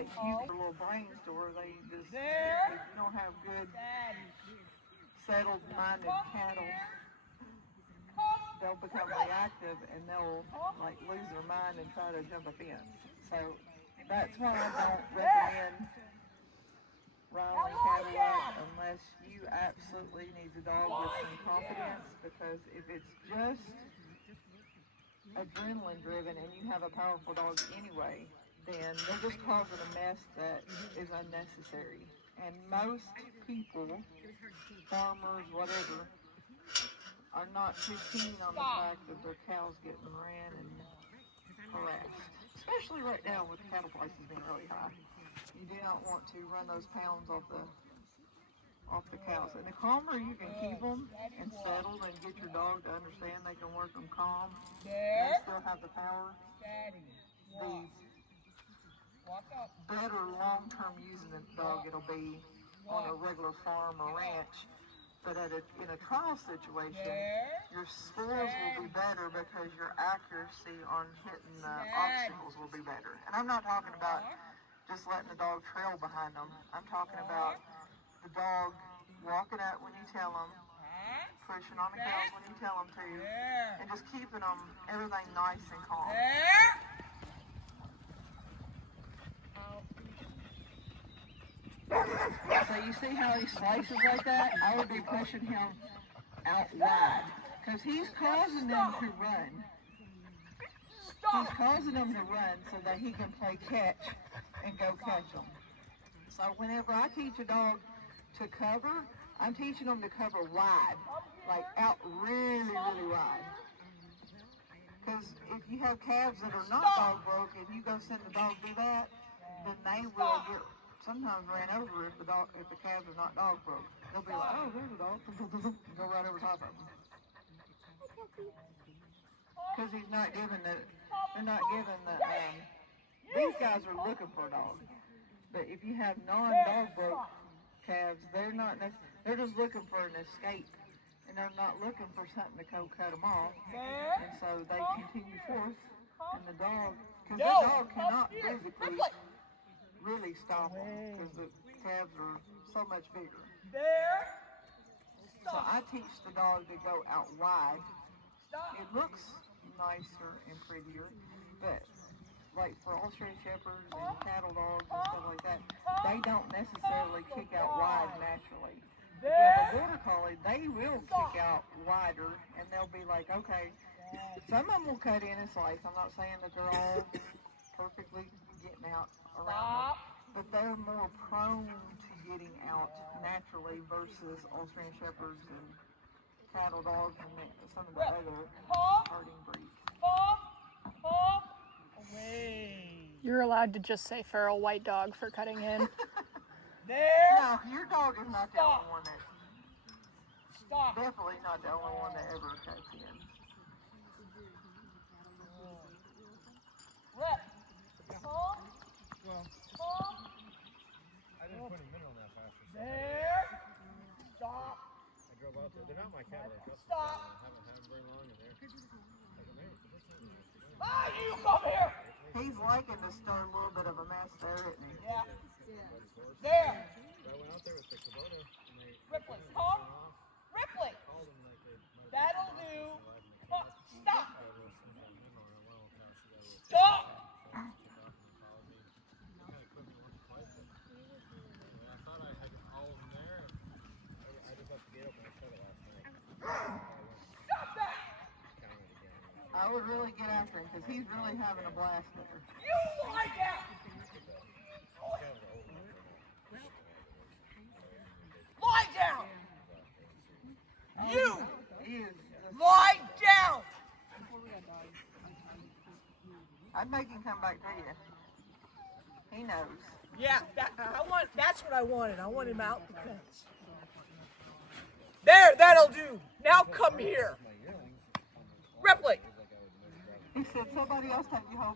that huge little brains to where they just, if you don't have good, settled-minded cattle, they'll become reactive and they'll like lose their mind and try to jump a fence. So that's why I don't recommend riling cattle up unless you absolutely need the dog with some confidence, because if it's just adrenaline driven and you have a powerful dog anyway, then they're just causing a mess that is unnecessary. And most people, farmers, whatever, are not too keen on the fact that their cows getting ran and harassed. Especially right now with cattle prices being really high. You do not want to run those pounds off the cows. And the calmer you can keep them and settled and get your dog to understand they can work them calm, they still have the power, the better long-term using the dog it'll be on a regular farm or ranch. But in a trial situation, your scores will be better because your accuracy on hitting the obstacles will be better. And I'm not talking about just letting the dog trail behind them. I'm talking about the dog walking up when you tell them, pushing on the cows when you tell them to, and just keeping them everything nice and calm. So you see how he slices like that? I would be pushing him out wide because he's causing them to run. He's causing them to run so that he can play catch and go catch them. So whenever I teach a dog to cover, I'm teaching them to cover wide, like out really, really wide. Because if you have calves that are not dog broke and you go send the dog do that, then they will get sometimes ran over if the calves are not dog broke. They'll be like, oh, there's a dog, go right over top of them. Because they're not giving the, these guys are looking for a dog. But if you have non-dog broke calves, they're just looking for an escape. And they're not looking for something to go cut them off. And so they continue forth, and the dog, because the dog cannot physically really stop them because the calves are so much bigger. So I teach the dog to go out wide. It looks nicer and prettier, but like for Australian Shepherds and cattle dogs and stuff like that, they don't necessarily kick out wide naturally. If you have a border collie, they will kick out wider, and they'll be like, okay, some of them will cut in and slice. I'm not saying that they're all perfectly getting out around them, but they're more prone to getting out naturally versus Australian Shepherds and cattle dogs and some of the other herding breeds. You're allowed to just say feral white dog for cutting in. No, your dog is not the only one that, definitely not the only one that ever cuts in. I didn't put any mineral in that pasture. So I drove out there. They're not my cattle. I haven't had them very long, and they're you come here! He's liking to stir a little bit of a mess there, isn't he? Yeah. There! I went out there with the Kubota, and they Ripley, come! Ripley! called them like they might have That'll do! Stop! Stop! Stop! I would really get after him because he's really having a blast there. You lie down! Lie down! You! He is Lie down! I'd make him come back to you. He knows. Yeah, that's what I wanted. I want him out the fence. There, that'll do. Now come here. Ripley. He said somebody else had you hold